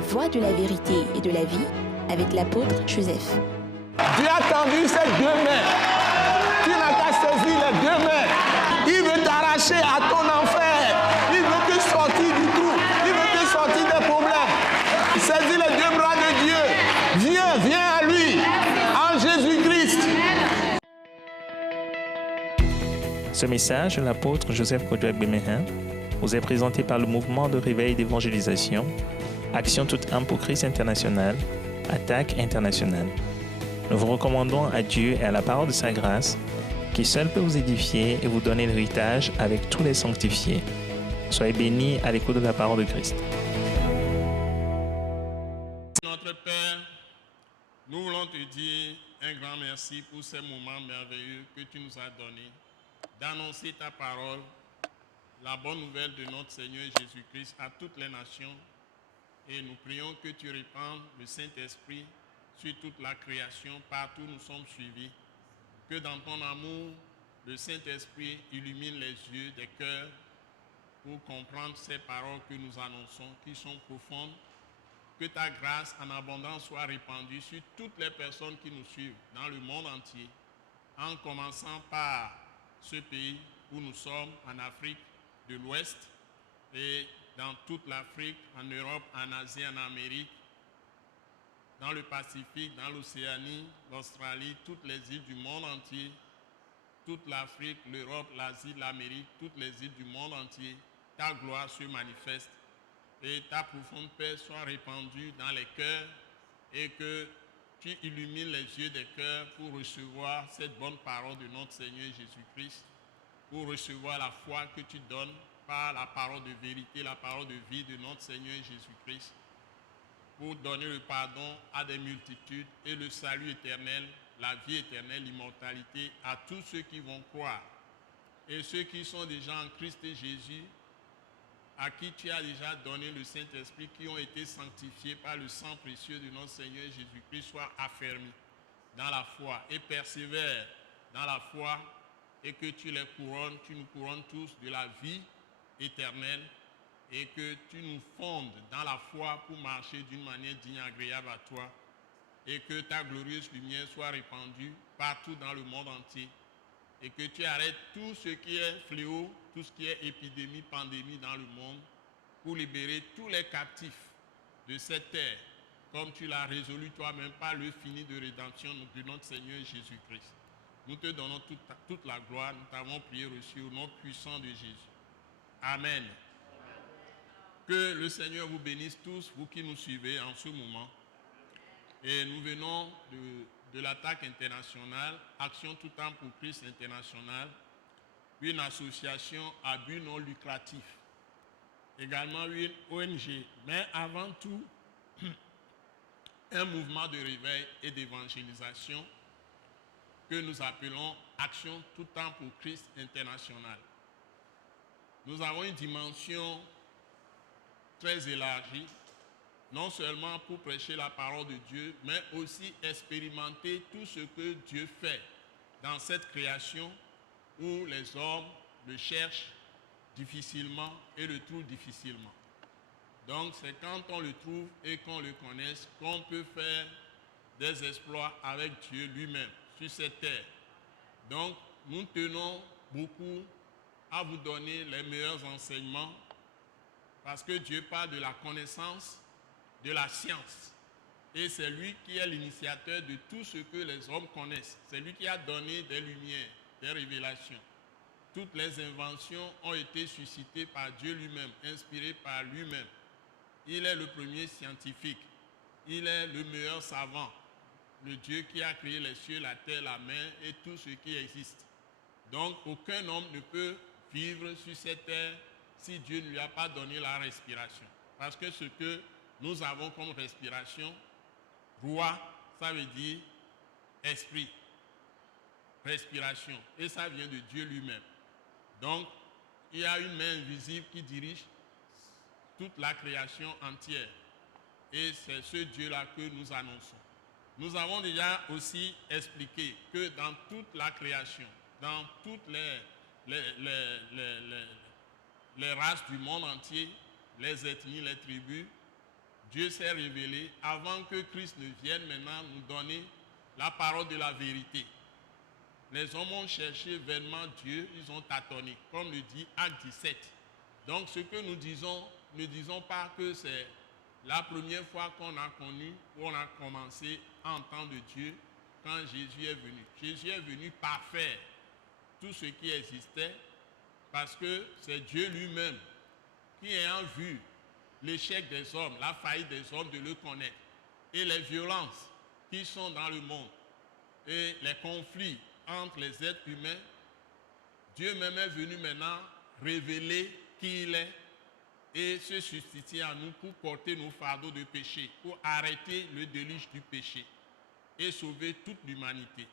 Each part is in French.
la voie de la vérité et de la vie avec l'apôtre Joseph. Dieu a tendu ses deux mains. Tu n'as qu'à saisir les deux mains. Il veut t'arracher à ton enfer. Il veut te sortir du trou. Il veut te sortir des problèmes. Saisis les deux bras de Dieu. Viens à lui, en Jésus-Christ. Ce message de l'apôtre Joseph Kodouak Bemehin vous est présenté par le mouvement de réveil d'évangélisation, Action toute âme pour Christ international, Attaque internationale. Nous vous recommandons à Dieu et à la parole de sa grâce, qui seul peut vous édifier et vous donner l'héritage avec tous les sanctifiés. Soyez bénis à l'écoute de la parole de Christ. Notre Père, nous voulons te dire un grand merci pour ces moments merveilleux que tu nous as donnés, d'annoncer ta parole, la bonne nouvelle de notre Seigneur Jésus-Christ à toutes les nations. Et nous prions que tu répandes le Saint-Esprit sur toute la création, partout où nous sommes suivis. Que dans ton amour, le Saint-Esprit illumine les yeux des cœurs pour comprendre ces paroles que nous annonçons, qui sont profondes. Que ta grâce en abondance soit répandue sur toutes les personnes qui nous suivent dans le monde entier, en commençant par ce pays où nous sommes, en Afrique de l'Ouest, et dans toute l'Afrique, en Europe, en Asie, en Amérique, dans le Pacifique, dans l'Océanie, l'Australie, toutes les îles du monde entier, toute l'Afrique, l'Europe, l'Asie, l'Amérique, toutes les îles du monde entier, ta gloire se manifeste et ta profonde paix soit répandue dans les cœurs et que tu illumines les yeux des cœurs pour recevoir cette bonne parole de notre Seigneur Jésus-Christ, pour recevoir la foi que tu donnes par la parole de vérité, la parole de vie de notre Seigneur Jésus-Christ, pour donner le pardon à des multitudes et le salut éternel, la vie éternelle, l'immortalité à tous ceux qui vont croire. Et ceux qui sont déjà en Christ Jésus, à qui tu as déjà donné le Saint-Esprit, qui ont été sanctifiés par le sang précieux de notre Seigneur Jésus-Christ, soient affermis dans la foi et persévèrent dans la foi et que tu les couronnes, tu nous couronnes tous de la vie éternelle et que tu nous fondes dans la foi pour marcher d'une manière digne et agréable à toi et que ta glorieuse lumière soit répandue partout dans le monde entier et que tu arrêtes tout ce qui est fléau, tout ce qui est épidémie, pandémie dans le monde pour libérer tous les captifs de cette terre comme tu l'as résolu toi-même par le fini de rédemption de notre Seigneur Jésus-Christ. Nous te donnons toute la gloire, nous t'avons prié reçu au nom puissant de Jésus. Amen. Que le Seigneur vous bénisse tous, vous qui nous suivez en ce moment. Et nous venons de l'attaque internationale, Action tout âme pour Christ international, une association à but non lucratif, également une ONG, mais avant tout, un mouvement de réveil et d'évangélisation que nous appelons Action tout âme pour Christ international. Nous avons une dimension très élargie, non seulement pour prêcher la parole de Dieu, mais aussi expérimenter tout ce que Dieu fait dans cette création où les hommes le cherchent difficilement et le trouvent difficilement. Donc c'est quand on le trouve et qu'on le connaisse qu'on peut faire des exploits avec Dieu lui-même sur cette terre. Donc nous tenons beaucoup à vous donner les meilleurs enseignements parce que Dieu parle de la connaissance, de la science. Et c'est lui qui est l'initiateur de tout ce que les hommes connaissent. C'est lui qui a donné des lumières, des révélations. Toutes les inventions ont été suscitées par Dieu lui-même, inspirées par lui-même. Il est le premier scientifique. Il est le meilleur savant. Le Dieu qui a créé les cieux, la terre, la mer et tout ce qui existe. Donc, aucun homme ne peut vivre sur cette terre si Dieu ne lui a pas donné la respiration. Parce que ce que nous avons comme respiration, roi, ça veut dire esprit, respiration. Et ça vient de Dieu lui-même. Donc, il y a une main invisible qui dirige toute la création entière. Et c'est ce Dieu-là que nous annonçons. Nous avons déjà aussi expliqué que dans toute la création, dans toutes les races du monde entier, les ethnies, les tribus, Dieu s'est révélé avant que Christ ne vienne maintenant nous donner la parole de la vérité. Les hommes ont cherché vainement Dieu, ils ont tâtonné, comme le dit Acte 17. Donc ce que nous disons, ne disons pas que c'est la première fois qu'on a connu, on a commencé à entendre Dieu quand Jésus est venu. Jésus est venu parfaire tout ce qui existait parce que c'est Dieu lui-même qui, ayant vu l'échec des hommes, la faillite des hommes de le connaître et les violences qui sont dans le monde et les conflits entre les êtres humains, Dieu même est venu maintenant révéler qui il est et se substituer à nous pour porter nos fardeaux de péché, pour arrêter le déluge du péché et sauver toute l'humanité.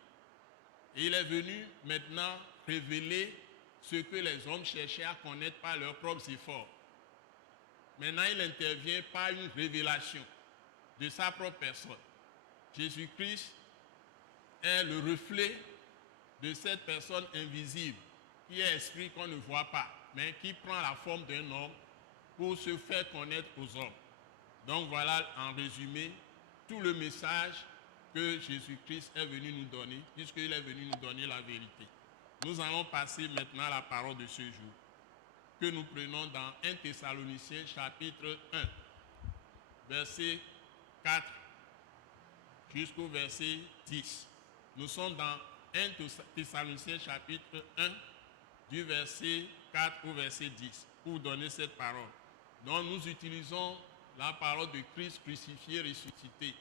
Et il est venu maintenant révéler ce que les hommes cherchaient à connaître par leurs propres efforts. Maintenant, il intervient par une révélation de sa propre personne. Jésus-Christ est le reflet de cette personne invisible qui est esprit qu'on ne voit pas, mais qui prend la forme d'un homme pour se faire connaître aux hommes. Donc voilà en résumé tout le message que Jésus-Christ est venu nous donner, puisqu'il est venu nous donner la vérité. Nous allons passer maintenant à la parole de ce jour, que nous prenons dans 1 Thessaloniciens chapitre 1, verset 4 jusqu'au verset 10. Nous sommes dans 1 Thessaloniciens chapitre 1, du verset 4 au verset 10, pour donner cette parole. Donc nous utilisons la parole de Christ crucifié, ressuscité,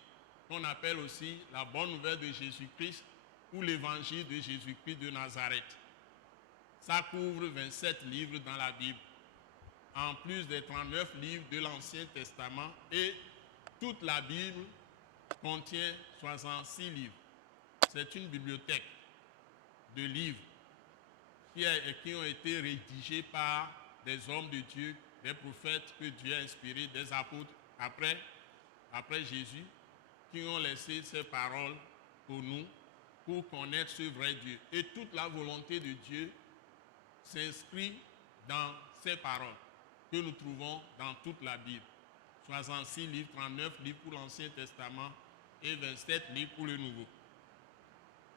qu'on appelle aussi la bonne nouvelle de Jésus-Christ ou l'évangile de Jésus-Christ de Nazareth. Ça couvre 27 livres dans la Bible, en plus des 39 livres de l'Ancien Testament, et toute la Bible contient 66 livres. C'est une bibliothèque de livres qui ont été rédigés par des hommes de Dieu, des prophètes que Dieu a inspirés, des apôtres après Jésus, qui ont laissé ces paroles pour nous, pour connaître ce vrai Dieu. Et toute la volonté de Dieu s'inscrit dans ces paroles que nous trouvons dans toute la Bible. 66 livres, 39 livres pour l'Ancien Testament et 27 livres pour le Nouveau.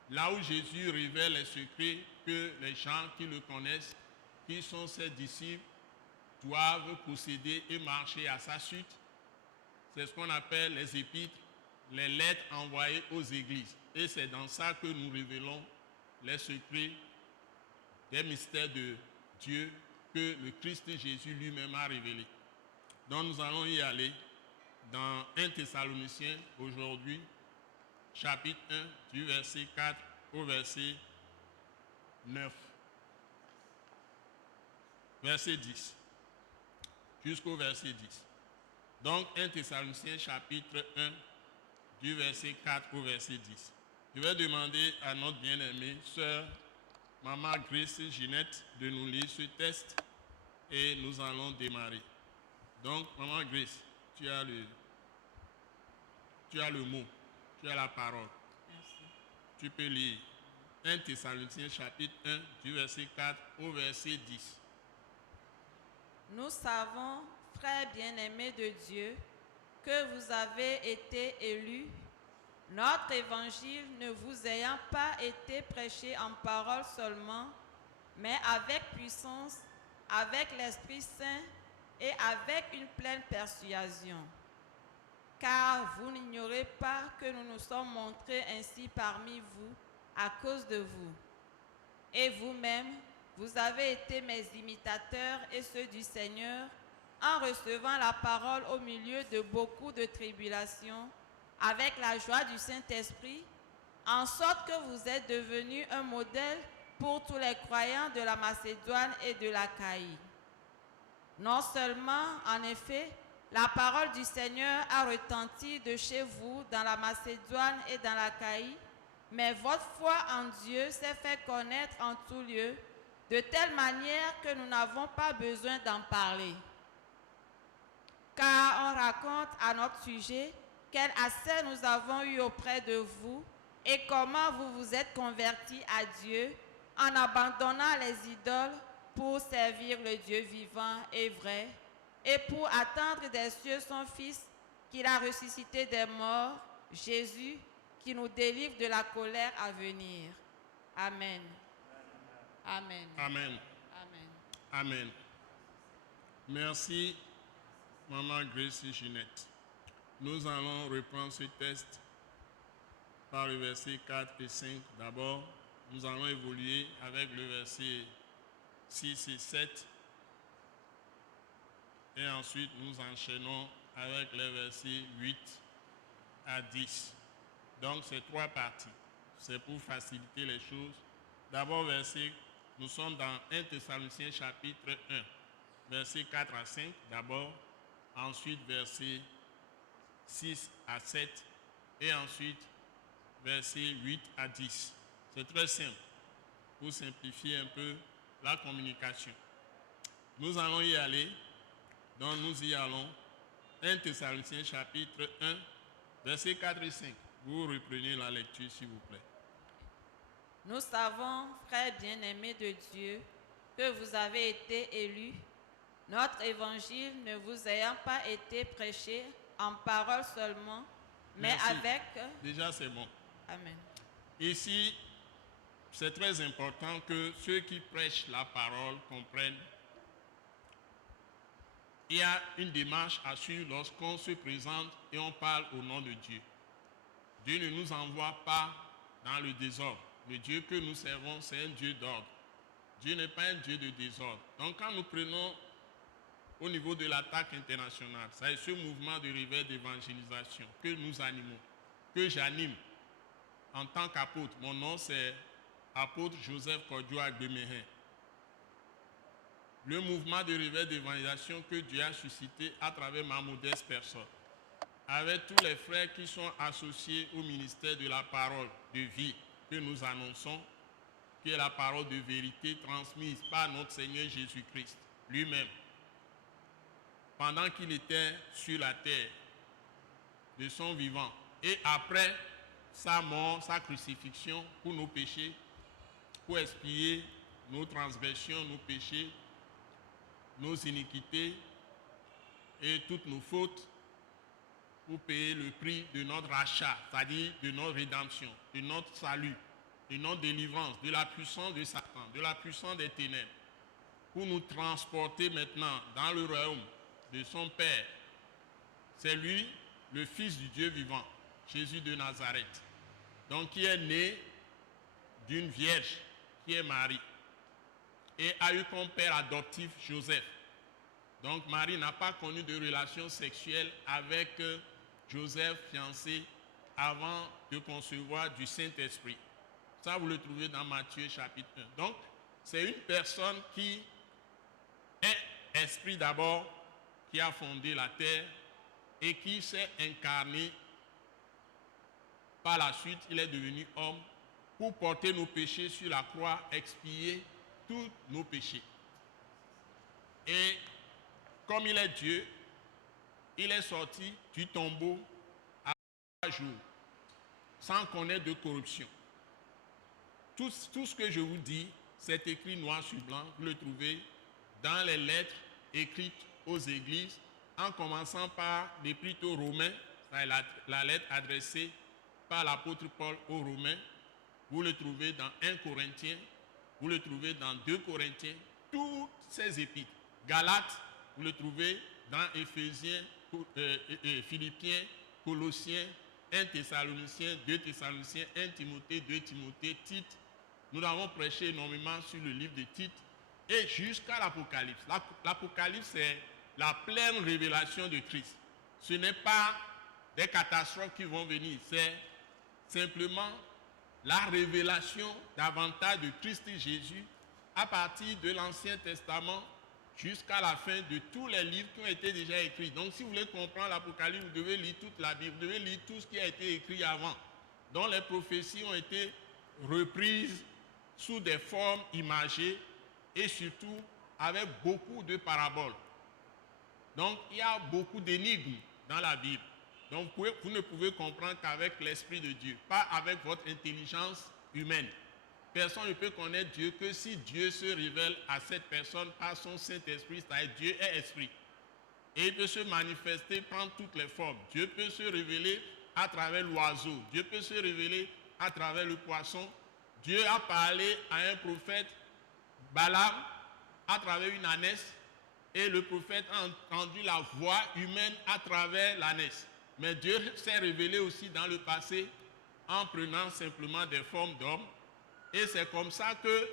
Là où Jésus révèle les secrets que les gens qui le connaissent, qui sont ses disciples, doivent posséder et marcher à sa suite. C'est ce qu'on appelle les épîtres, les lettres envoyées aux églises. Et c'est dans ça que nous révélons les secrets des mystères de Dieu que le Christ Jésus lui-même a révélés. Donc nous allons y aller dans 1 Thessaloniciens aujourd'hui, chapitre 1, du verset 4 au verset 9. Verset 10. Jusqu'au verset 10. Donc 1 Thessaloniciens chapitre 1, du verset 4 au verset 10. Je vais demander à notre bien-aimée sœur Maman Grace Ginette de nous lire ce texte et nous allons démarrer. Donc Maman Grace, tu as le mot, tu as la parole. Merci. Tu peux lire 1 Thessaloniciens chapitre 1 du verset 4 au verset 10. Nous savons, frères bien-aimés de Dieu, que vous avez été élus, notre évangile ne vous ayant pas été prêché en parole seulement, mais avec puissance, avec l'Esprit Saint et avec une pleine persuasion. Car vous n'ignorez pas que nous nous sommes montrés ainsi parmi vous à cause de vous. Et vous-même, vous avez été mes imitateurs et ceux du Seigneur, en recevant la parole au milieu de beaucoup de tribulations, avec la joie du Saint-Esprit, en sorte que vous êtes devenus un modèle pour tous les croyants de la Macédoine et de l'Achaïe. Non seulement, en effet, la parole du Seigneur a retenti de chez vous dans la Macédoine et dans l'Achaïe, mais votre foi en Dieu s'est fait connaître en tout lieu, de telle manière que nous n'avons pas besoin d'en parler. Car on raconte à notre sujet quel accès nous avons eu auprès de vous et comment vous vous êtes convertis à Dieu en abandonnant les idoles pour servir le Dieu vivant et vrai et pour attendre des cieux son Fils qu'il a ressuscité des morts, Jésus, qui nous délivre de la colère à venir. Amen. Amen. Amen. Amen. Amen. Merci, Maman Grace et Ginette. Nous allons reprendre ce texte par le verset 4 et 5. D'abord, nous allons évoluer avec le verset 6 et 7. Et ensuite, nous enchaînons avec les versets 8 à 10. Donc, c'est 3 parties. C'est pour faciliter les choses. D'abord, nous sommes dans 1 Thessaloniciens chapitre 1, versets 4 à 5 d'abord. Ensuite, versets 6 à 7. Et ensuite, versets 8 à 10. C'est très simple pour simplifier un peu la communication. Nous allons y aller. Donc nous y allons. 1 Thessaloniciens chapitre 1, versets 4 et 5. Vous reprenez la lecture s'il vous plaît. Nous savons, frères bien-aimés de Dieu, que vous avez été élus, notre évangile ne vous ayant pas été prêché en parole seulement, mais Merci. avec... Déjà c'est bon. Amen. Ici, c'est très important que ceux qui prêchent la parole comprennent. Il y a une démarche à suivre lorsqu'on se présente et on parle au nom de Dieu. Dieu ne nous envoie pas dans le désordre. Le Dieu que nous servons, c'est un Dieu d'ordre. Dieu n'est pas un Dieu de désordre. Donc quand nous prenons au niveau de l'attaque internationale, c'est ce mouvement de réveil d'évangélisation que nous animons, que j'anime en tant qu'apôtre. Mon nom c'est apôtre Joseph Kodjo Agbemehin. Le mouvement de réveil d'évangélisation que Dieu a suscité à travers ma modeste personne, avec tous les frères qui sont associés au ministère de la parole de vie que nous annonçons, qui est la parole de vérité transmise par notre Seigneur Jésus-Christ lui-même, pendant qu'il était sur la terre de son vivant, et après sa mort, sa crucifixion pour nos péchés, pour expier nos transgressions, nos péchés, nos iniquités et toutes nos fautes, pour payer le prix de notre rachat, c'est-à-dire de notre rédemption, de notre salut, de notre délivrance, de la puissance de Satan, de la puissance des ténèbres, pour nous transporter maintenant dans le royaume de son Père. C'est lui, le Fils du Dieu vivant, Jésus de Nazareth, donc qui est né d'une vierge, qui est Marie, et a eu comme père adoptif Joseph. Donc Marie n'a pas connu de relation sexuelle avec Joseph, fiancé, avant de concevoir du Saint-Esprit. Ça, vous le trouvez dans Matthieu chapitre 1. Donc, c'est une personne qui est esprit d'abord, qui a fondé la terre et qui s'est incarné. Par la suite, il est devenu homme pour porter nos péchés sur la croix, expier tous nos péchés. Et comme il est Dieu, il est sorti du tombeau à 3 jours, sans connaître de corruption. Tout ce que je vous dis, c'est écrit noir sur blanc. Vous le trouvez dans les lettres écrites aux églises, en commençant par l'épître aux Romains, la lettre adressée par l'apôtre Paul aux Romains. Vous le trouvez dans 1 Corinthiens, vous le trouvez dans 2 Corinthiens, toutes ces épîtres. Galates, vous le trouvez dans Éphésiens, Philippiens, Colossiens, 1 Thessaloniciens, 2 Thessaloniciens, 1 Timothée, 2 Timothée, Tite. Nous avons prêché énormément sur le livre de Tite et jusqu'à l'Apocalypse. L'Apocalypse, c'est la pleine révélation de Christ. Ce n'est pas des catastrophes qui vont venir, c'est simplement la révélation davantage de Christ et Jésus à partir de l'Ancien Testament jusqu'à la fin de tous les livres qui ont été déjà écrits. Donc si vous voulez comprendre l'Apocalypse, vous devez lire toute la Bible, vous devez lire tout ce qui a été écrit avant, dont les prophéties ont été reprises sous des formes imagées et surtout avec beaucoup de paraboles. Donc il y a beaucoup d'énigmes dans la Bible. Donc vous ne pouvez comprendre qu'avec l'Esprit de Dieu, pas avec votre intelligence humaine. Personne ne peut connaître Dieu que si Dieu se révèle à cette personne par son Saint-Esprit, c'est-à-dire Dieu est esprit. Et il peut se manifester, prendre toutes les formes. Dieu peut se révéler à travers l'oiseau. Dieu peut se révéler à travers le poisson. Dieu a parlé à un prophète, Balaam, à travers une ânesse. Et le prophète a entendu la voix humaine à travers l'ânesse. Mais Dieu s'est révélé aussi dans le passé en prenant simplement des formes d'hommes. Et c'est comme ça que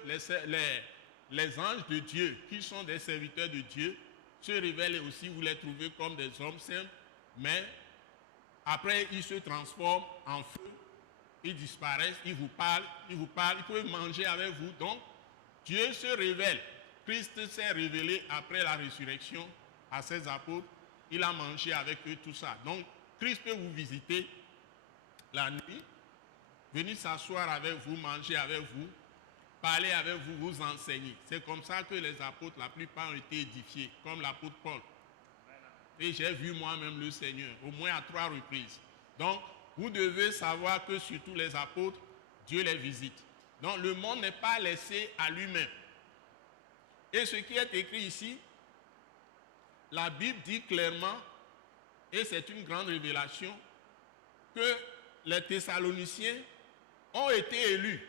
les anges de Dieu, qui sont des serviteurs de Dieu, se révèlent aussi, vous les trouvez comme des hommes simples, mais après ils se transforment en feu, ils disparaissent, ils vous parlent, ils peuvent manger avec vous. Donc, Dieu se révèle. Christ s'est révélé après la résurrection à ses apôtres. Il a mangé avec eux tout ça. Donc, Christ peut vous visiter la nuit, venir s'asseoir avec vous, manger avec vous, parler avec vous, vous enseigner. C'est comme ça que les apôtres, la plupart, ont été édifiés, comme l'apôtre Paul. Et j'ai vu moi-même le Seigneur, au moins à 3 reprises. Donc, vous devez savoir que surtout les apôtres, Dieu les visite. Donc, le monde n'est pas laissé à lui-même. Et ce qui est écrit ici, la Bible dit clairement, et c'est une grande révélation, que les Thessaloniciens ont été élus.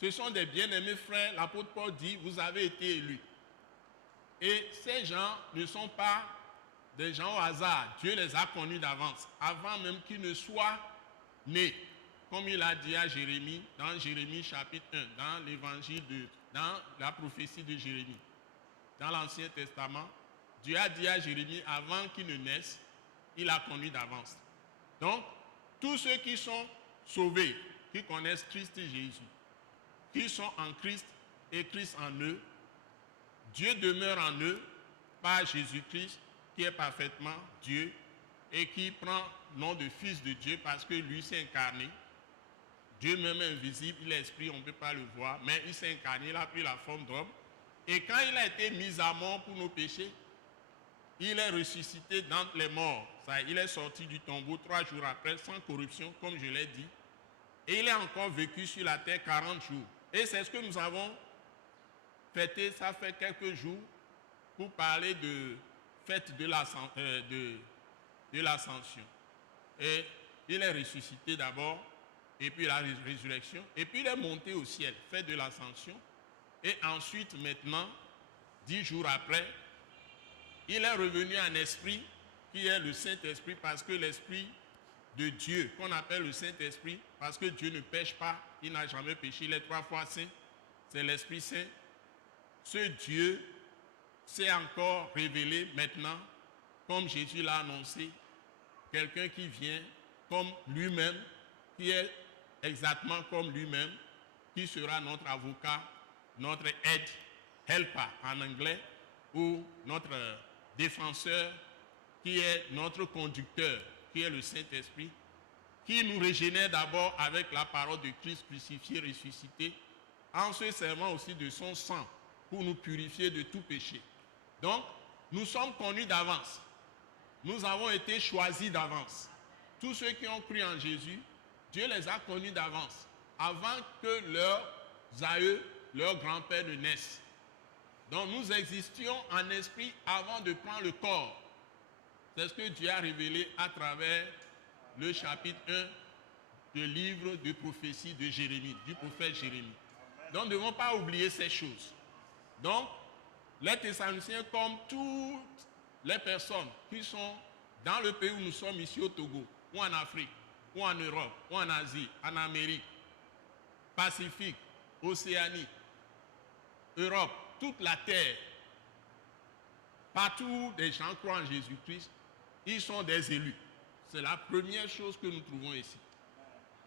Ce sont des bien-aimés frères. L'apôtre Paul dit, vous avez été élus. Et ces gens ne sont pas des gens au hasard. Dieu les a connus d'avance, avant même qu'ils ne soient nés. Comme il a dit à Jérémie, dans Jérémie chapitre 1, dans l'évangile dans la prophétie de Jérémie. Dans l'Ancien Testament, Dieu a dit à Jérémie, avant qu'il ne naisse, il a connu d'avance. Donc, tous ceux qui sont sauvés, qui connaissent Christ et Jésus, qui sont en Christ et Christ en eux, Dieu demeure en eux par Jésus-Christ, qui est parfaitement Dieu et qui prend le nom de Fils de Dieu parce que lui s'est incarné. Dieu même est invisible, il est esprit, on ne peut pas le voir, mais il s'est incarné, il a pris la forme d'homme. Et quand il a été mis à mort pour nos péchés, il est ressuscité d'entre les morts. Ça, il est sorti du tombeau 3 jours après, sans corruption, comme je l'ai dit. Et il est encore vécu sur la terre 40 jours. Et c'est ce que nous avons fêté, ça fait quelques jours, pour parler de fête de l'ascension. Et il est ressuscité d'abord, et puis la résurrection, et puis il est monté au ciel, fête de l'ascension. Et ensuite, maintenant, 10 jours après, il est revenu en esprit, qui est le Saint-Esprit, parce que l'Esprit de Dieu, qu'on appelle le Saint-Esprit, parce que Dieu ne pêche pas, il n'a jamais péché, il est 3 fois saint, c'est l'Esprit Saint. Ce Dieu s'est encore révélé maintenant, comme Jésus l'a annoncé, quelqu'un qui vient comme lui-même, qui est exactement comme lui-même, qui sera notre avocat, notre aide, helper en anglais, ou notre défenseur, qui est notre conducteur, qui est le Saint-Esprit, qui nous régénère d'abord avec la parole de Christ crucifié, ressuscité, en se servant aussi de son sang pour nous purifier de tout péché. Donc, nous sommes connus d'avance. Nous avons été choisis d'avance. Tous ceux qui ont cru en Jésus, Dieu les a connus d'avance, avant que leurs aïeux, leurs grands-pères ne naissent. Donc nous existions en esprit avant de prendre le corps. C'est ce que Dieu a révélé à travers le chapitre 1 du livre de prophétie de Jérémie, du prophète Jérémie. Donc nous ne devons pas oublier ces choses. Donc, les Thessaloniciens, comme toutes les personnes qui sont dans le pays où nous sommes ici au Togo, ou en Afrique, ou en Europe, ou en Asie, en Amérique, Pacifique, Océanie, Europe, toute la terre, partout des gens croient en Jésus-Christ, ils sont des élus. C'est la première chose que nous trouvons ici,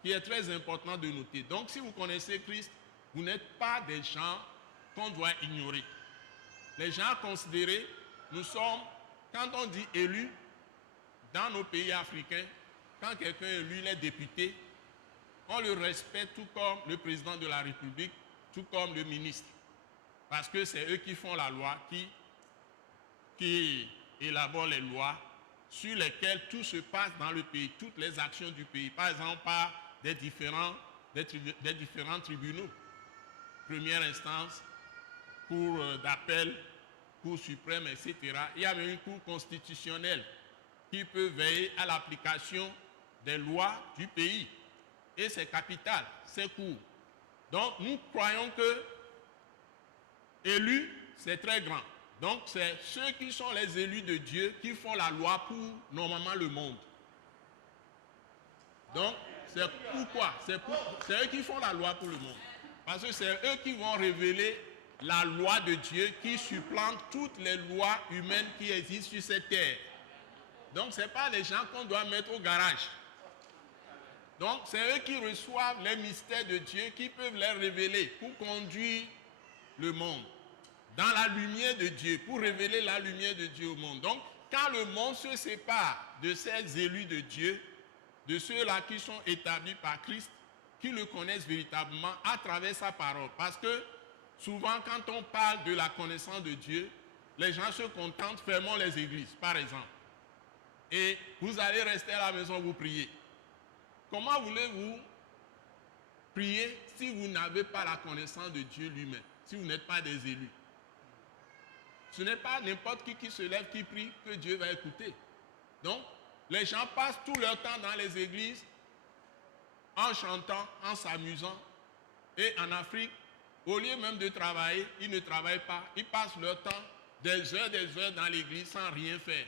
qui est très important de noter. Donc si vous connaissez Christ, vous n'êtes pas des gens qu'on doit ignorer. Les gens considérés, nous sommes, quand on dit élus, dans nos pays africains, quand quelqu'un est élu, il est député, on le respecte tout comme le président de la République, tout comme le ministre. Parce que c'est eux qui font la loi, qui élaborent les lois sur lesquelles tout se passe dans le pays, toutes les actions du pays. Par exemple, par des différents tribunaux. Première instance, cour d'appel, Cour suprême, etc. Il y a même une Cour constitutionnelle qui peut veiller à l'application des lois du pays. Et c'est capital, c'est court. Donc nous croyons que élu, c'est très grand. Donc c'est ceux qui sont les élus de Dieu qui font la loi pour normalement le monde. Donc c'est pourquoi c'est eux qui font la loi pour le monde. Parce que c'est eux qui vont révéler la loi de Dieu qui supplante toutes les lois humaines qui existent sur cette terre. Donc ce n'est pas les gens qu'on doit mettre au garage. Donc c'est eux qui reçoivent les mystères de Dieu, qui peuvent les révéler pour conduire le monde dans la lumière de Dieu, pour révéler la lumière de Dieu au monde. Donc quand le monde se sépare de ces élus de Dieu, de ceux-là qui sont établis par Christ, qui le connaissent véritablement à travers sa parole. Parce que souvent quand on parle de la connaissance de Dieu, les gens se contentent, fermons les églises par exemple. Et vous allez rester à la maison, vous priez. Comment voulez-vous prier si vous n'avez pas la connaissance de Dieu lui-même, si vous n'êtes pas des élus? Ce n'est pas n'importe qui se lève, qui prie, que Dieu va écouter. Donc, les gens passent tout leur temps dans les églises, en chantant, en s'amusant. Et en Afrique, au lieu même de travailler, ils ne travaillent pas. Ils passent leur temps des heures dans l'église sans rien faire,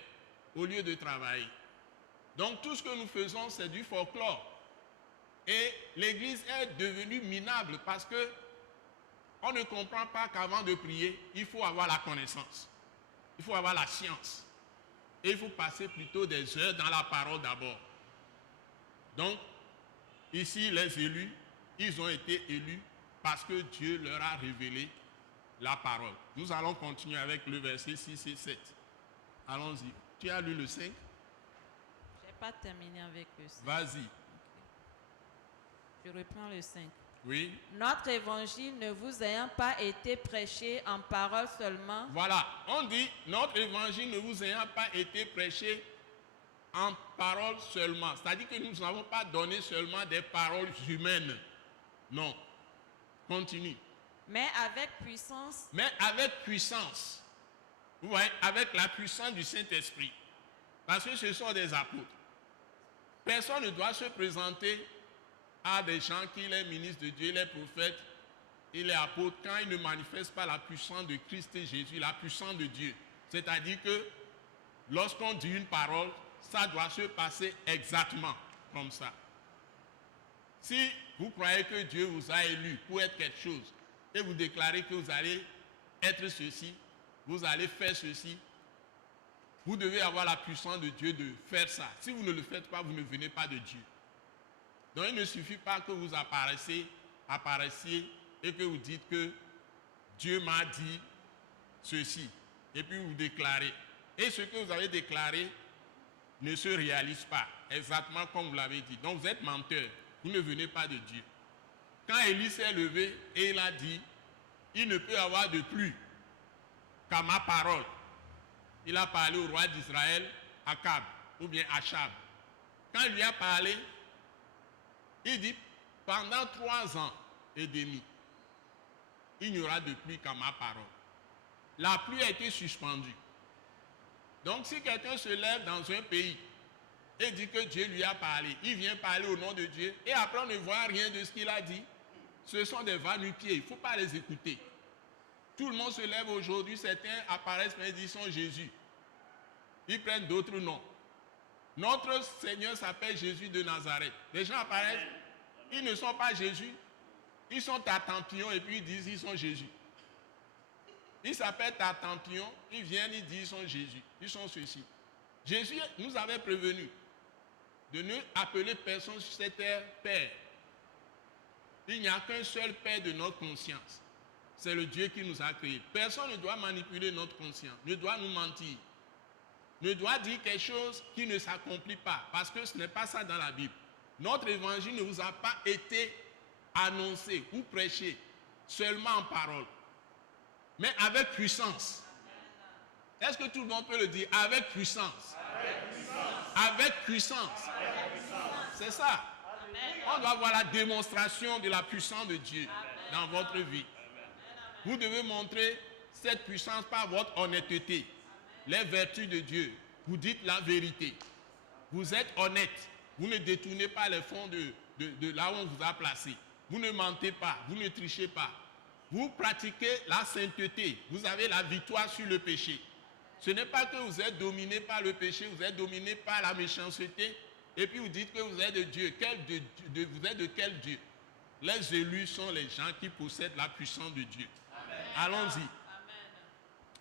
au lieu de travailler. Donc tout ce que nous faisons, c'est du folklore. Et l'église est devenue minable parce que on ne comprend pas qu'avant de prier, il faut avoir la connaissance. Il faut avoir la science. Et il faut passer plutôt des heures dans la parole d'abord. Donc, ici, les élus, ils ont été élus parce que Dieu leur a révélé la parole. Nous allons continuer avec le verset 6 et 7. Allons-y. Tu as lu le 5? Je n'ai pas terminé avec le 5. Vas-y. Je reprends le 5. Oui. Notre évangile ne vous ayant pas été prêché en parole seulement. Voilà. On dit, notre évangile ne vous ayant pas été prêché en parole seulement. C'est-à-dire que nous n'avons pas donné seulement des paroles humaines. Non. Continue. Mais avec puissance. Mais avec puissance. Vous voyez, avec la puissance du Saint-Esprit. Parce que ce sont des apôtres. Personne ne doit se présenter à des gens qui sont ministres de Dieu, les prophètes et les apôtres quand ils ne manifestent pas la puissance de Christ et Jésus, la puissance de Dieu. C'est-à-dire que lorsqu'on dit une parole, ça doit se passer exactement comme ça. Si vous croyez que Dieu vous a élu pour être quelque chose et vous déclarez que vous allez être ceci, vous allez faire ceci, vous devez avoir la puissance de Dieu de faire ça. Si vous ne le faites pas, vous ne venez pas de Dieu. Donc il ne suffit pas que vous apparaissiez et que vous dites que Dieu m'a dit ceci. Et puis vous déclarez. Et ce que vous avez déclaré ne se réalise pas exactement comme vous l'avez dit. Donc vous êtes menteur. Vous ne venez pas de Dieu. Quand Élie s'est levé et il a dit, il ne peut y avoir de plus qu'à ma parole. Il a parlé au roi d'Israël, Akab, ou bien Achab. Quand il lui a parlé, il dit, pendant 3 ans et demi, il n'y aura de pluie qu'à ma parole. La pluie a été suspendue. Donc si quelqu'un se lève dans un pays et dit que Dieu lui a parlé, il vient parler au nom de Dieu, et après on ne voit rien de ce qu'il a dit, ce sont des va-nu-pieds, il ne faut pas les écouter. Tout le monde se lève aujourd'hui, certains apparaissent mais ils disent sont Jésus. Ils prennent d'autres noms. Notre Seigneur s'appelle Jésus de Nazareth. Les gens apparaissent, ils ne sont pas Jésus, ils sont Tartampion et puis ils disent ils sont Jésus. Ils s'appellent Tartampion, ils viennent, ils disent ils sont Jésus, ils sont ceux-ci. Jésus nous avait prévenu de ne appeler personne sur cette terre Père. Il n'y a qu'un seul Père de notre conscience. C'est le Dieu qui nous a créés. Personne ne doit manipuler notre conscience, ne doit nous mentir, ne doit dire quelque chose qui ne s'accomplit pas, parce que ce n'est pas ça dans la Bible. Notre évangile ne vous a pas été annoncé ou prêché seulement en parole, mais avec puissance. Est-ce que tout le monde peut le dire? Avec puissance. Avec puissance. Avec puissance. C'est ça. On doit voir la démonstration de la puissance de Dieu dans votre vie. Vous devez montrer cette puissance par votre honnêteté, les vertus de Dieu. Vous dites la vérité. Vous êtes honnête. Vous ne détournez pas les fonds de là où on vous a placé. Vous ne mentez pas. Vous ne trichez pas. Vous pratiquez la sainteté. Vous avez la victoire sur le péché. Ce n'est pas que vous êtes dominé par le péché, vous êtes dominé par la méchanceté. Et puis vous dites que vous êtes de Dieu. Vous êtes de quel Dieu? Les élus sont les gens qui possèdent la puissance de Dieu. Allons-y.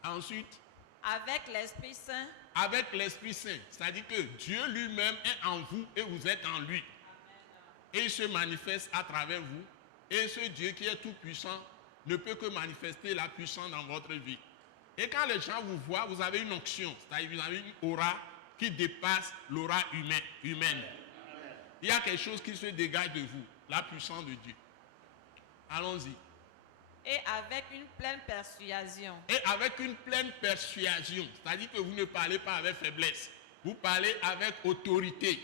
Ensuite. Avec l'Esprit Saint. Avec l'Esprit Saint. C'est-à-dire que Dieu lui-même est en vous et vous êtes en lui. Et il se manifeste à travers vous. Et ce Dieu qui est tout puissant ne peut que manifester la puissance dans votre vie. Et quand les gens vous voient, vous avez une onction. C'est-à-dire que vous avez une aura qui dépasse l'aura humaine. Il y a quelque chose qui se dégage de vous. La puissance de Dieu. Allons-y. Et avec une pleine persuasion. Et avec une pleine persuasion. C'est-à-dire que vous ne parlez pas avec faiblesse. Vous parlez avec autorité.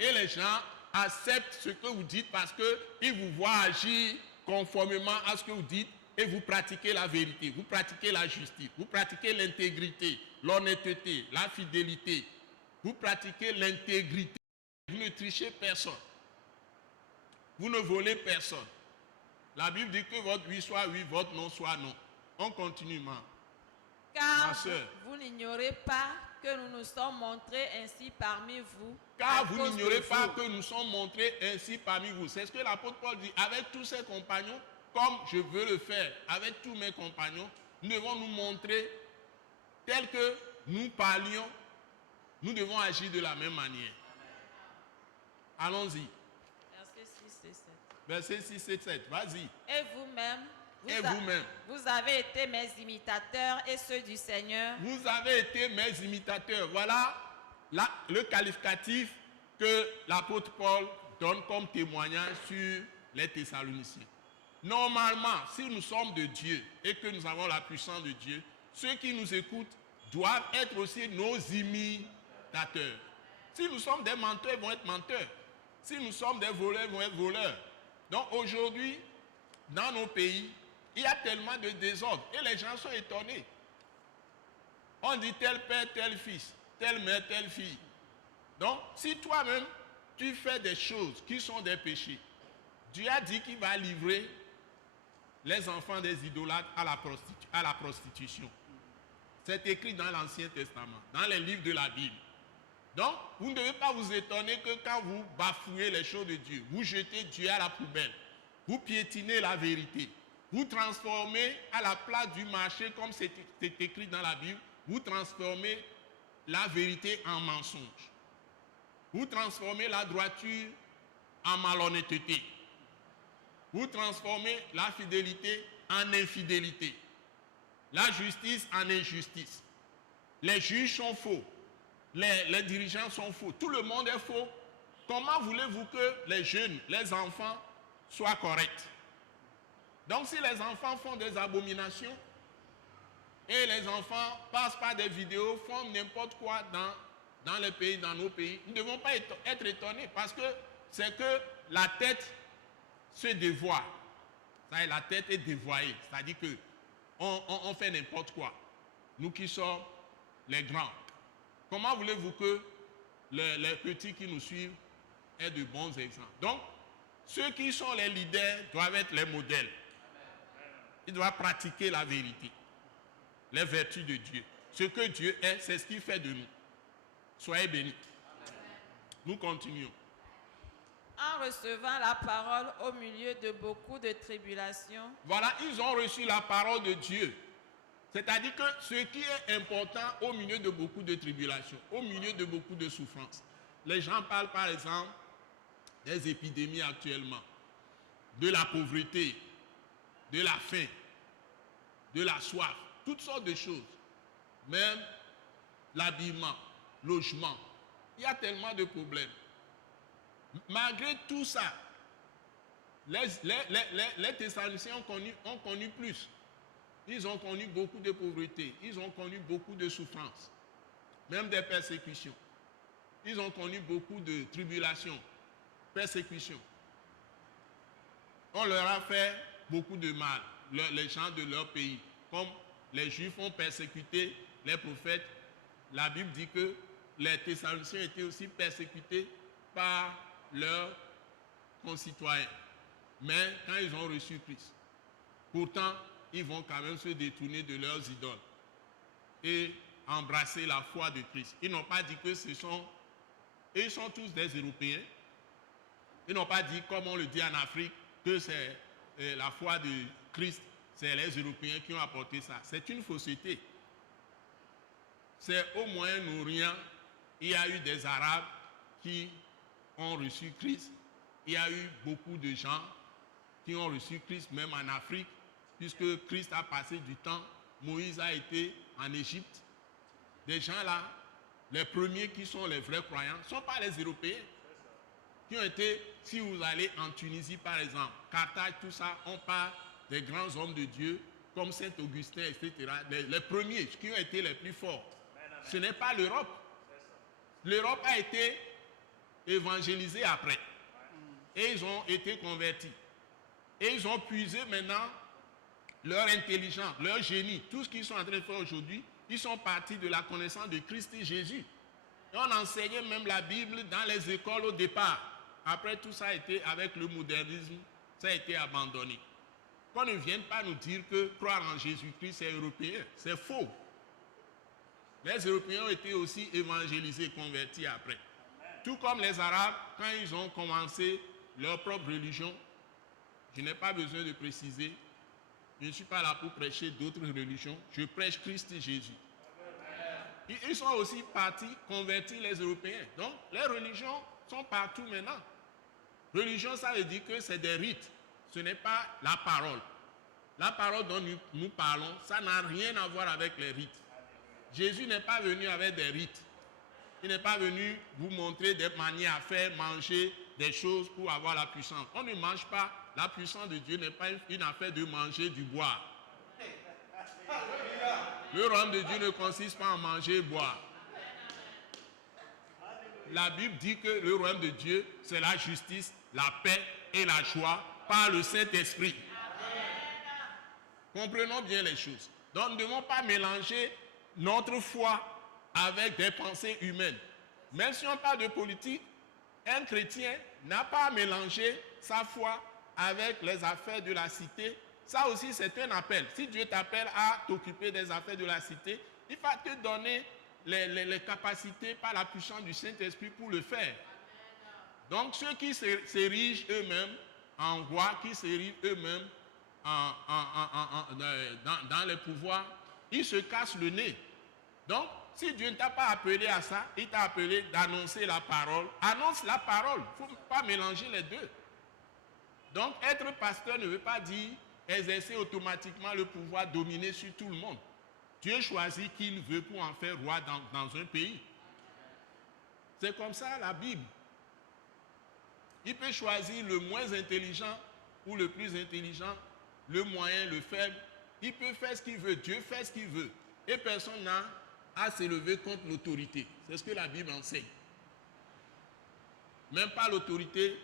Et les gens acceptent ce que vous dites parce qu'ils vous voient agir conformément à ce que vous dites et vous pratiquez la vérité. Vous pratiquez la justice. Vous pratiquez l'intégrité, l'honnêteté, la fidélité. Vous pratiquez l'intégrité. Vous ne trichez personne. Vous ne volez personne. La Bible dit que votre oui soit oui, votre non soit non. On continue, ma soeur. Vous n'ignorez pas que nous nous sommes montrés ainsi parmi vous. Car vous n'ignorez pas que nous sommes montrés ainsi parmi vous. C'est ce que l'apôtre Paul dit. Avec tous ses compagnons, comme je veux le faire, avec tous mes compagnons, nous devons nous montrer tel que nous parlions. Nous devons agir de la même manière. Allons-y. Verset 6 et 7. Vas-y. Et vous-même, vous avez été mes imitateurs et ceux du Seigneur. Vous avez été mes imitateurs. Voilà le qualificatif que l'apôtre Paul donne comme témoignage sur les Thessaloniciens. Normalement, si nous sommes de Dieu et que nous avons la puissance de Dieu, ceux qui nous écoutent doivent être aussi nos imitateurs. Si nous sommes des menteurs, ils vont être menteurs. Si nous sommes des voleurs, ils vont être voleurs. Donc aujourd'hui, dans nos pays, il y a tellement de désordre et les gens sont étonnés. On dit tel père, tel fils, telle mère, telle fille. Donc, si toi-même, tu fais des choses qui sont des péchés, Dieu a dit qu'il va livrer les enfants des idolâtres à la prostitution. C'est écrit dans l'Ancien Testament, dans les livres de la Bible. Donc, vous ne devez pas vous étonner que quand vous bafouez les choses de Dieu, vous jetez Dieu à la poubelle, vous piétinez la vérité, vous transformez à la place du marché, comme c'est écrit dans la Bible, vous transformez la vérité en mensonge. Vous transformez la droiture en malhonnêteté. Vous transformez la fidélité en infidélité. La justice en injustice. Les juges sont faux. Les dirigeants sont faux. Tout le monde est faux. Comment voulez-vous que les jeunes, les enfants soient corrects? Donc si les enfants font des abominations et les enfants passent par des vidéos, font n'importe quoi dans les pays, dans nos pays, nous ne devons pas être étonnés parce que c'est que la tête se dévoie. La tête est dévoyée. C'est-à-dire qu'on fait n'importe quoi. Nous qui sommes les grands. Comment voulez-vous que les petits qui nous suivent aient de bons exemples? Donc, ceux qui sont les leaders doivent être les modèles. Ils doivent pratiquer la vérité, les vertus de Dieu. Ce que Dieu est, c'est ce qu'il fait de nous. Soyez bénis. Nous continuons. En recevant la parole au milieu de beaucoup de tribulations. Voilà, ils ont reçu la parole de Dieu. C'est-à-dire que ce qui est important au milieu de beaucoup de tribulations, au milieu de beaucoup de souffrances. Les gens parlent par exemple des épidémies actuellement, de la pauvreté, de la faim, de la soif, toutes sortes de choses. Même l'habillement, logement. Il y a tellement de problèmes. Malgré tout ça, les Thessaloniciens ont connu plus. Ils ont connu beaucoup de pauvreté. Ils ont connu beaucoup de souffrances. Même des persécutions. Ils ont connu beaucoup de tribulations, persécutions. On leur a fait beaucoup de mal, les gens de leur pays, comme les Juifs ont persécuté les prophètes, la Bible dit que les Thessaloniciens étaient aussi persécutés par leurs concitoyens. Mais quand ils ont reçu Christ, pourtant, ils vont quand même se détourner de leurs idoles et embrasser la foi de Christ. Ils n'ont pas dit que ils sont tous des Européens. Ils n'ont pas dit, comme on le dit en Afrique, que c'est la foi de Christ, c'est les Européens qui ont apporté ça. C'est une fausseté. C'est au Moyen-Orient, il y a eu des Arabes qui ont reçu Christ. Il y a eu beaucoup de gens qui ont reçu Christ, même en Afrique, puisque Christ a passé du temps. Moïse a été en Égypte. Des gens là, les premiers qui sont les vrais croyants, ne sont pas les Européens. Qui ont été, si vous allez en Tunisie par exemple, Carthage, tout ça, on parle des grands hommes de Dieu, comme Saint-Augustin, etc. Les premiers qui ont été les plus forts. Ce n'est pas l'Europe. L'Europe a été évangélisée après. Et ils ont été convertis. Et ils ont puisé maintenant leur intelligence, leur génie, tout ce qu'ils sont en train de faire aujourd'hui, ils sont partis de la connaissance de Christ et Jésus. Et on enseignait même la Bible dans les écoles au départ. Après, tout ça a été, avec le modernisme, ça a été abandonné. Qu'on ne vienne pas nous dire que croire en Jésus-Christ, c'est européen. C'est faux. Les Européens ont été aussi évangélisés, convertis après. Tout comme les Arabes, quand ils ont commencé leur propre religion, je n'ai pas besoin de préciser, je ne suis pas là pour prêcher d'autres religions, je prêche Christ et Jésus. Ils sont aussi partis convertir les Européens. Donc, les religions sont partout maintenant. Religion, ça veut dire que c'est des rites. Ce n'est pas la parole. La parole dont nous parlons, ça n'a rien à voir avec les rites. Jésus n'est pas venu avec des rites. Il n'est pas venu vous montrer des manières à faire, manger des choses pour avoir la puissance. On ne mange pas. La puissance de Dieu n'est pas une affaire de manger, du boire. Le royaume de Dieu ne consiste pas en manger et boire. La Bible dit que le royaume de Dieu, c'est la justice, la paix et la joie par le Saint-Esprit. Comprenons bien les choses. Donc, nous ne devons pas mélanger notre foi avec des pensées humaines. Même si on parle de politique, un chrétien n'a pas à mélanger sa foi avec les affaires de la cité. Ça aussi, c'est un appel. Si Dieu t'appelle à t'occuper des affaires de la cité, il va te donner les capacités par la puissance du Saint-Esprit pour le faire. Donc, ceux qui s'érigent eux-mêmes en rois, qui s'érigent eux-mêmes dans les pouvoirs, ils se cassent le nez. Donc, si Dieu ne t'a pas appelé à ça, il t'a appelé d'annoncer la parole. Annonce la parole. Il ne faut pas mélanger les deux. Donc, être pasteur ne veut pas dire exercer automatiquement le pouvoir dominer sur tout le monde. Dieu choisit qui il veut pour en faire roi dans un pays. C'est comme ça la Bible. Il peut choisir le moins intelligent ou le plus intelligent, le moyen, le faible. Il peut faire ce qu'il veut. Dieu fait ce qu'il veut. Et personne n'a à s'élever contre l'autorité. C'est ce que la Bible enseigne. Même pas l'autorité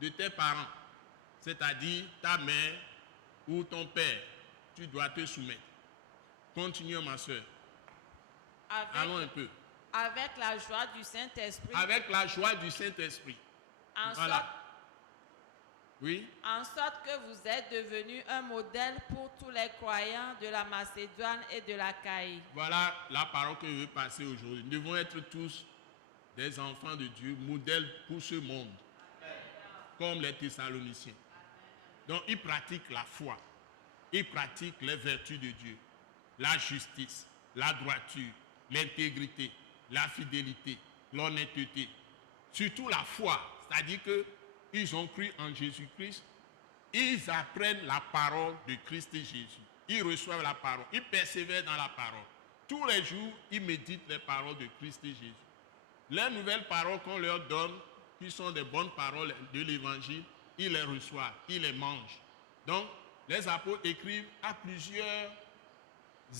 de tes parents. C'est-à-dire ta mère ou ton père. Tu dois te soumettre. Continuons, ma soeur. Allons un peu. Avec la joie du Saint-Esprit. Avec la joie du Saint-Esprit. Voilà. Oui. En sorte que vous êtes devenus un modèle pour tous les croyants de la Macédoine et de l'Achaïe. Voilà la parole que je veux passer aujourd'hui. Nous devons être tous des enfants de Dieu, modèles pour ce monde. Amen. Comme les Thessaloniciens. Donc, ils pratiquent la foi. Ils pratiquent les vertus de Dieu. La justice, la droiture, l'intégrité, la fidélité, l'honnêteté. Surtout la foi. C'est-à-dire qu'ils ont cru en Jésus-Christ. Ils apprennent la parole de Christ et Jésus. Ils reçoivent la parole. Ils persévèrent dans la parole. Tous les jours, ils méditent les paroles de Christ et Jésus. Les nouvelles paroles qu'on leur donne, qui sont des bonnes paroles de l'Évangile, ils les reçoivent, ils les mangent. Donc, les apôtres écrivent à plusieurs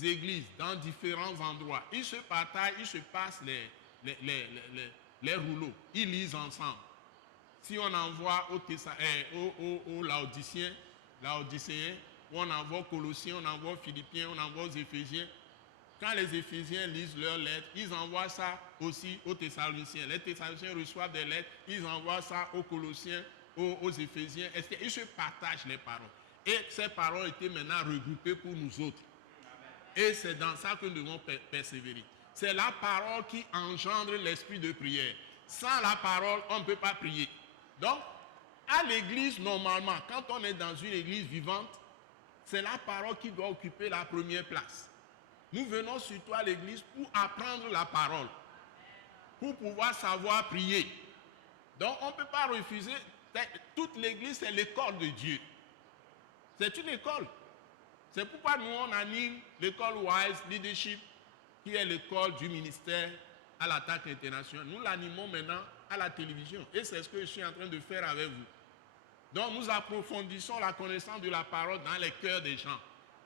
églises, dans différents endroits. Ils se partagent, ils se passent les rouleaux. Ils lisent ensemble. Si on envoie aux Laodicéens, où on envoie aux Colossiens, on envoie aux Philippiens, on envoie aux Éphésiens. Quand les Éphésiens lisent leurs lettres, ils envoient ça aussi aux Thessaloniciens. Les Thessaloniciens reçoivent des lettres, ils envoient ça aux Colossiens, aux Éphésiens, etc. Ils se partagent les paroles. Et ces paroles étaient maintenant regroupées pour nous autres. Et c'est dans ça que nous devons persévérer. C'est la parole qui engendre l'esprit de prière. Sans la parole, on ne peut pas prier. Donc, à l'église, normalement, quand on est dans une église vivante, c'est la parole qui doit occuper la première place. Nous venons surtout à l'église pour apprendre la parole, pour pouvoir savoir prier. Donc, on ne peut pas refuser. Toute l'église, c'est l'école de Dieu. C'est une école. C'est pourquoi nous, on anime l'école Wise Leadership, qui est l'école du ministère à l'attaque internationale. Nous l'animons maintenant à la télévision. Et c'est ce que je suis en train de faire avec vous. Donc, nous approfondissons la connaissance de la parole dans les cœurs des gens.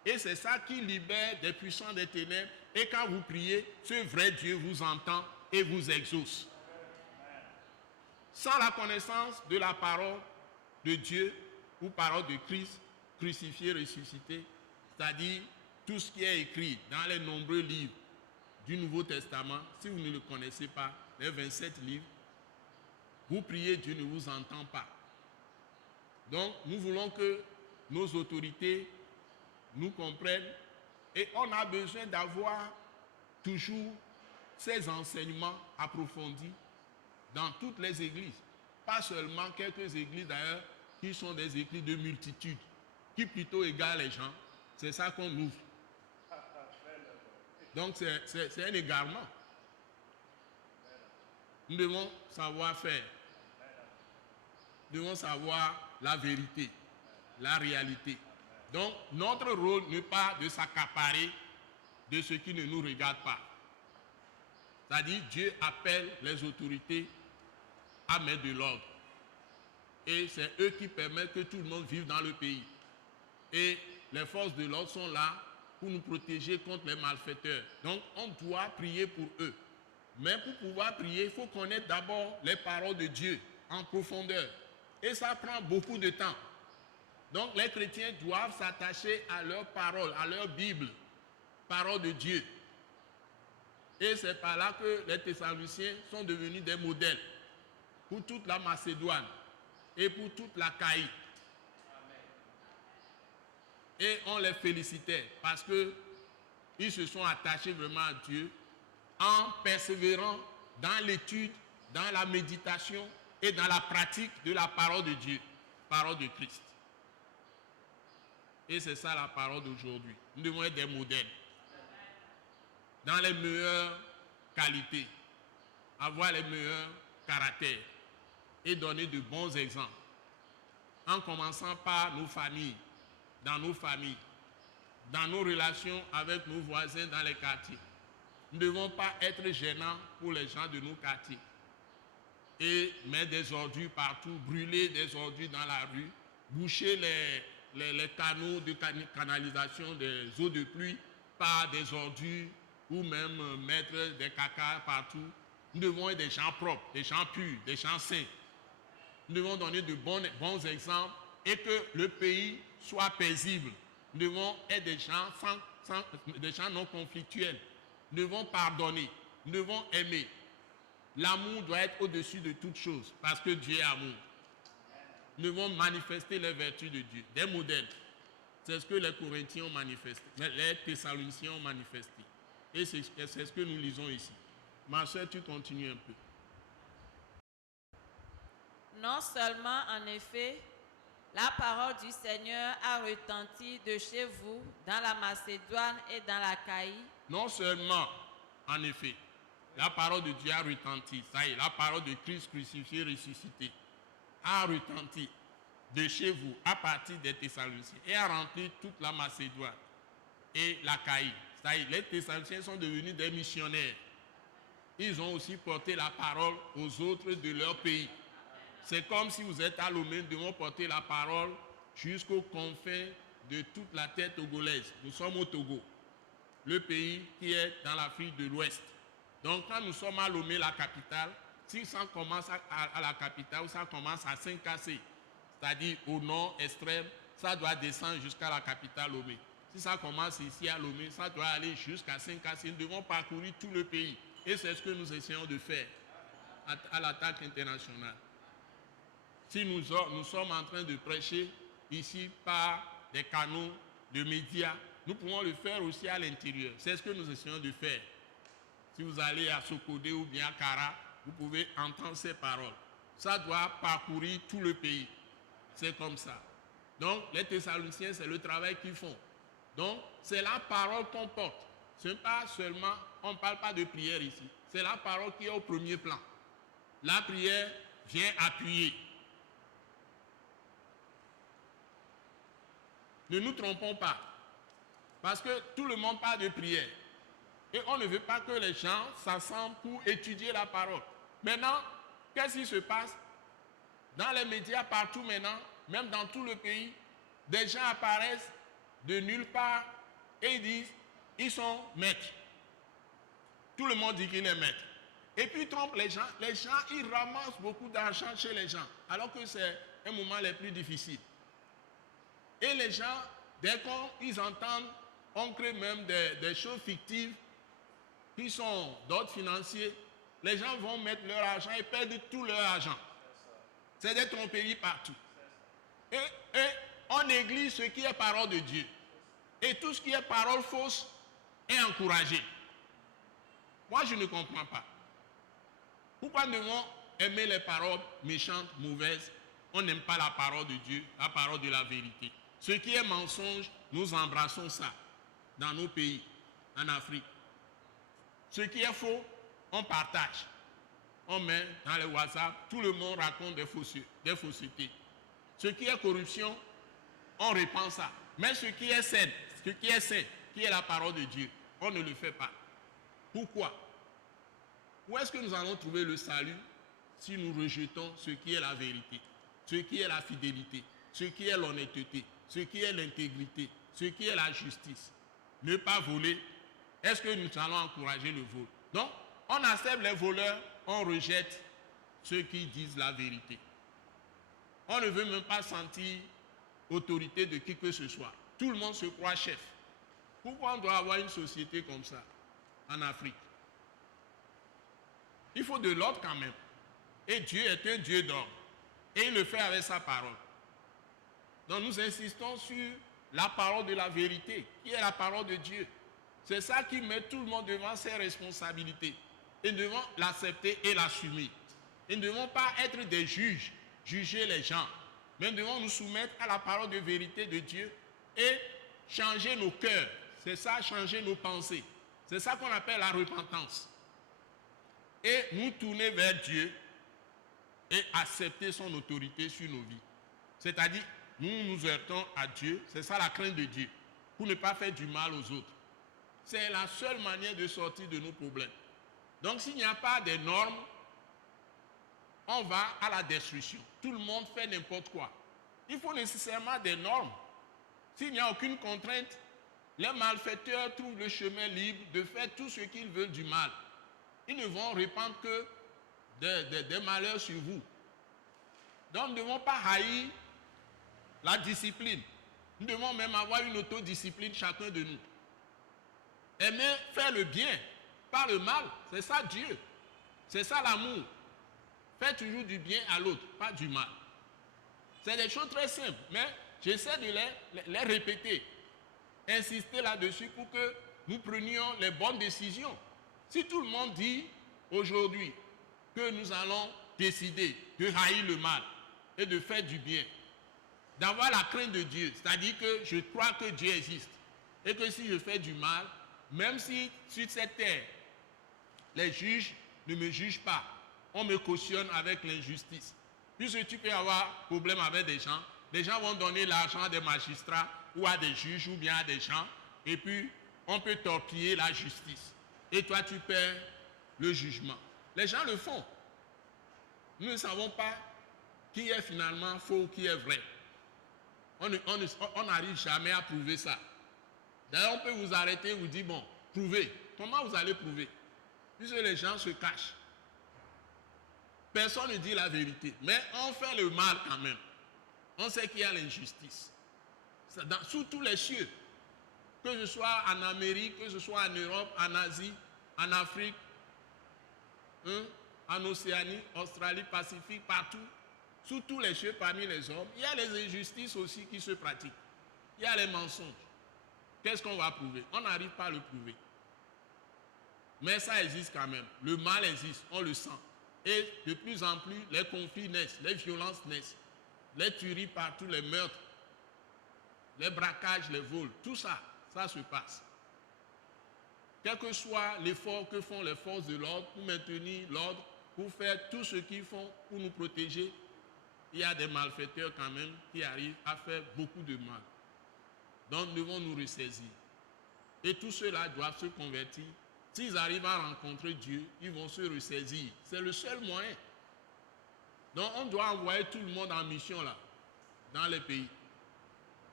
Et c'est ça qui libère des puissants des ténèbres. Et quand vous priez, ce vrai Dieu vous entend et vous exauce. Sans la connaissance de la parole de Dieu ou parole de Christ, crucifié, ressuscité, c'est-à-dire tout ce qui est écrit dans les nombreux livres du Nouveau Testament, si vous ne le connaissez pas, les 27 livres, vous priez, Dieu ne vous entend pas. Donc, nous voulons que nos autorités nous comprennent et on a besoin d'avoir toujours ces enseignements approfondis dans toutes les églises. Pas seulement quelques églises d'ailleurs qui sont des églises de multitude, qui plutôt égarent les gens. C'est ça qu'on ouvre. Donc c'est un égarement. Nous devons savoir faire. Nous devons savoir la vérité, la réalité. Donc notre rôle n'est pas de s'accaparer de ce qui ne nous regarde pas. C'est-à-dire Dieu appelle les autorités à mettre de l'ordre. Et c'est eux qui permettent que tout le monde vive dans le pays. Et les forces de l'ordre sont là pour nous protéger contre les malfaiteurs. Donc on doit prier pour eux. Mais pour pouvoir prier, il faut connaître d'abord les paroles de Dieu en profondeur. Et ça prend beaucoup de temps. Donc les chrétiens doivent s'attacher à leurs paroles, à leur Bible, parole de Dieu. Et c'est par là que les Thessaloniciens sont devenus des modèles pour toute la Macédoine et pour toute l'Achaïe. Et on les félicitait parce qu'ils se sont attachés vraiment à Dieu en persévérant dans l'étude, dans la méditation et dans la pratique de la parole de Dieu, parole de Christ. Et c'est ça la parole d'aujourd'hui. Nous devons être des modèles dans les meilleures qualités, avoir les meilleurs caractères et donner de bons exemples. En commençant par nos familles, dans nos familles, dans nos relations avec nos voisins dans les quartiers. Nous ne devons pas être gênants pour les gens de nos quartiers et mettre des ordures partout, brûler des ordures dans la rue, boucher les canaux de canalisation des eaux de pluie par des ordures ou même mettre des cacas partout. Nous devons être des gens propres, des gens purs, des gens saints. Nous devons donner de bons exemples et que le pays soit paisible. Nous devons être des gens non conflictuels. Nous devons pardonner. Nous devons aimer. L'amour doit être au-dessus de toute chose parce que Dieu est amour. Nous devons manifester les vertus de Dieu, des modèles. C'est ce que les Corinthiens ont manifesté, les Thessaloniciens ont manifesté. Et c'est ce que nous lisons ici. Ma soeur, tu continues un peu. Non seulement, en effet, la parole du Seigneur a retenti de chez vous, dans la Macédoine et dans l'Achaïe. Non seulement, en effet, la parole de Dieu a retenti. Ça y est, la parole de Christ crucifié, ressuscité, a retenti de chez vous, à partir des Thessaloniciens, et a rempli toute la Macédoine et l'Achaïe. Ça y est, les Thessaloniciens sont devenus des missionnaires. Ils ont aussi porté la parole aux autres de leur pays. C'est comme si vous êtes à Lomé, nous devons porter la parole jusqu'aux confins de toute la terre togolaise. Nous sommes au Togo, le pays qui est dans l'Afrique de l'Ouest. Donc quand nous sommes à Lomé, la capitale, si ça commence à la capitale, ça commence à Saint-Cassé, c'est-à-dire au nord extrême, ça doit descendre jusqu'à la capitale Lomé. Si ça commence ici à Lomé, ça doit aller jusqu'à Saint-Cassé. Nous devons parcourir tout le pays. Et c'est ce que nous essayons de faire à l'attaque internationale. Si nous sommes en train de prêcher ici par des canaux de médias, nous pouvons le faire aussi à l'intérieur. C'est ce que nous essayons de faire. Si vous allez à Sokodé ou bien à Kara, vous pouvez entendre ces paroles. Ça doit parcourir tout le pays. C'est comme ça. Donc, les Thessaloniciens, c'est le travail qu'ils font. Donc, c'est la parole qu'on porte. Ce n'est pas seulement, on ne parle pas de prière ici. C'est la parole qui est au premier plan. La prière vient appuyer. Ne nous trompons pas. Parce que tout le monde parle de prière. Et on ne veut pas que les gens s'assemblent pour étudier la parole. Maintenant, qu'est-ce qui se passe? Dans les médias, partout maintenant, même dans tout le pays, des gens apparaissent de nulle part et ils disent, ils sont maîtres. Tout le monde dit qu'il est maître. Et puis ils trompent les gens. Les gens, ils ramassent beaucoup d'argent chez les gens, alors que c'est un moment les plus difficiles. Et les gens, dès qu'ils entendent, on crée même des choses fictives qui sont d'ordre financier. Les gens vont mettre leur argent et perdent tout leur argent. C'est des tromperies partout. Et on néglige ce qui est parole de Dieu. Et tout ce qui est parole fausse est encouragé. Moi, je ne comprends pas. Pourquoi nous devons aimer les paroles méchantes, mauvaises? On n'aime pas la parole de Dieu, la parole de la vérité. Ce qui est mensonge, nous embrassons ça dans nos pays, en Afrique. Ce qui est faux, on partage. On met dans les WhatsApp, tout le monde raconte des faussetés. Ce qui est corruption, on répand ça. Mais ce qui est saint, qui est la parole de Dieu, on ne le fait pas. Pourquoi? Où est-ce que nous allons trouver le salut si nous rejetons ce qui est la vérité, ce qui est la fidélité, ce qui est l'honnêteté, ce qui est l'intégrité, ce qui est la justice? Ne pas voler, est-ce que nous allons encourager le vol? Donc, on accepte les voleurs, on rejette ceux qui disent la vérité. On ne veut même pas sentir autorité de qui que ce soit. Tout le monde se croit chef. Pourquoi on doit avoir une société comme ça en Afrique? Il faut de l'ordre quand même. Et Dieu est un Dieu d'ordre. Et il le fait avec sa parole. Donc nous insistons sur la parole de la vérité, qui est la parole de Dieu. C'est ça qui met tout le monde devant ses responsabilités. Et nous devons l'accepter et l'assumer. Et nous ne devons pas être des juges, juger les gens. Mais nous devons nous soumettre à la parole de vérité de Dieu et changer nos cœurs. C'est ça, changer nos pensées. C'est ça qu'on appelle la repentance. Et nous tourner vers Dieu et accepter son autorité sur nos vies. C'est-à-dire, nous nous heurtons à Dieu, c'est ça la crainte de Dieu, pour ne pas faire du mal aux autres. C'est la seule manière de sortir de nos problèmes. Donc s'il n'y a pas de normes, on va à la destruction. Tout le monde fait n'importe quoi. Il faut nécessairement des normes. S'il n'y a aucune contrainte, les malfaiteurs trouvent le chemin libre de faire tout ce qu'ils veulent du mal. Ils ne vont répandre que des malheurs sur vous. Donc nous ne devons pas haïr la discipline. Nous devons même avoir une autodiscipline chacun de nous. Aimer faire le bien, pas le mal, c'est ça Dieu. C'est ça l'amour. Faire toujours du bien à l'autre, pas du mal. C'est des choses très simples, mais j'essaie de les répéter. Insister là-dessus pour que nous prenions les bonnes décisions. Si tout le monde dit aujourd'hui que nous allons décider de haïr le mal et de faire du bien, d'avoir la crainte de Dieu, c'est-à-dire que je crois que Dieu existe et que si je fais du mal, même si sur cette terre, les juges ne me jugent pas, on me cautionne avec l'injustice. Puisque tu peux avoir problème avec des gens vont donner l'argent à des magistrats ou à des juges ou bien à des gens, et puis on peut torpiller la justice. Et toi, tu perds le jugement. Les gens le font. Nous ne savons pas qui est finalement faux ou qui est vrai. On n'arrive jamais à prouver ça. D'ailleurs, on peut vous arrêter et vous dire, bon, prouvez. Comment vous allez prouver? Puisque les gens se cachent. Personne ne dit la vérité. Mais on fait le mal quand même. On sait qu'il y a l'injustice. Sous tous les cieux. Que ce soit en Amérique, que ce soit en Europe, en Asie, en Afrique, en Océanie, Australie, Pacifique, partout. Sous tous les cieux parmi les hommes, il y a les injustices aussi qui se pratiquent. Il y a les mensonges. Qu'est-ce qu'on va prouver? On n'arrive pas à le prouver. Mais ça existe quand même. Le mal existe, on le sent. Et de plus en plus, les conflits naissent, les violences naissent, les tueries partout, les meurtres, les braquages, les vols, tout ça, ça se passe. Quel que soit l'effort que font les forces de l'ordre pour maintenir l'ordre, pour faire tout ce qu'ils font pour nous protéger, il y a des malfaiteurs quand même qui arrivent à faire beaucoup de mal. Donc nous devons nous ressaisir. Et tous ceux-là doivent se convertir. S'ils arrivent à rencontrer Dieu, ils vont se ressaisir. C'est le seul moyen. Donc on doit envoyer tout le monde en mission là, dans les pays.